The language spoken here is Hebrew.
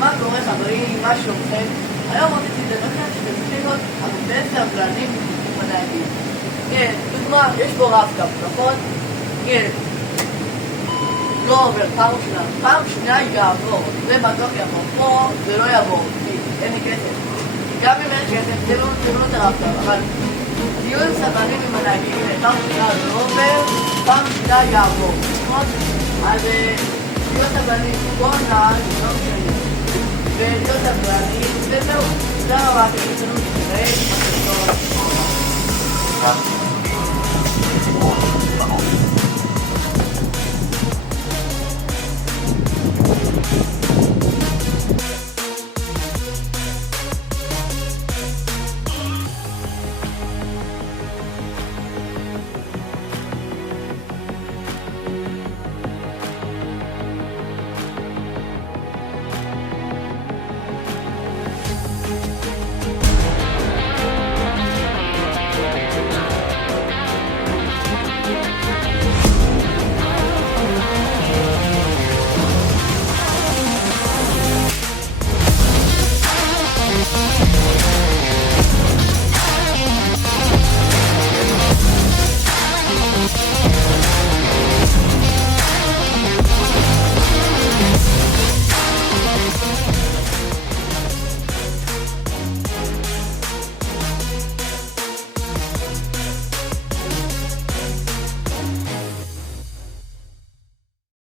מה קורה חברים, מה שלומכם? היום רציתי לדבר שאתם צריכים להיות הרבה סבלנים עם הנהגים. כן, דוגמה, יש פה רב-קו, נכון? כן, לא עובר פעם ראשונה, פעם שנייה יעבור, זה בטוח יעבור, פה זה לא יעבור, כי אין לי כסף. גם אם אין כסף, זה לא את הרב-קו, אבל תהיו עם סבלנים עם הנהגים, פעם שנייה זה לא עובר, פעם שנייה יעבור, נכון? אז תהיו סבלנים, כל נהג, לא משנה. ולהיות סבלנים, וזהו. תודה רבה, אתם יכולים להתראה.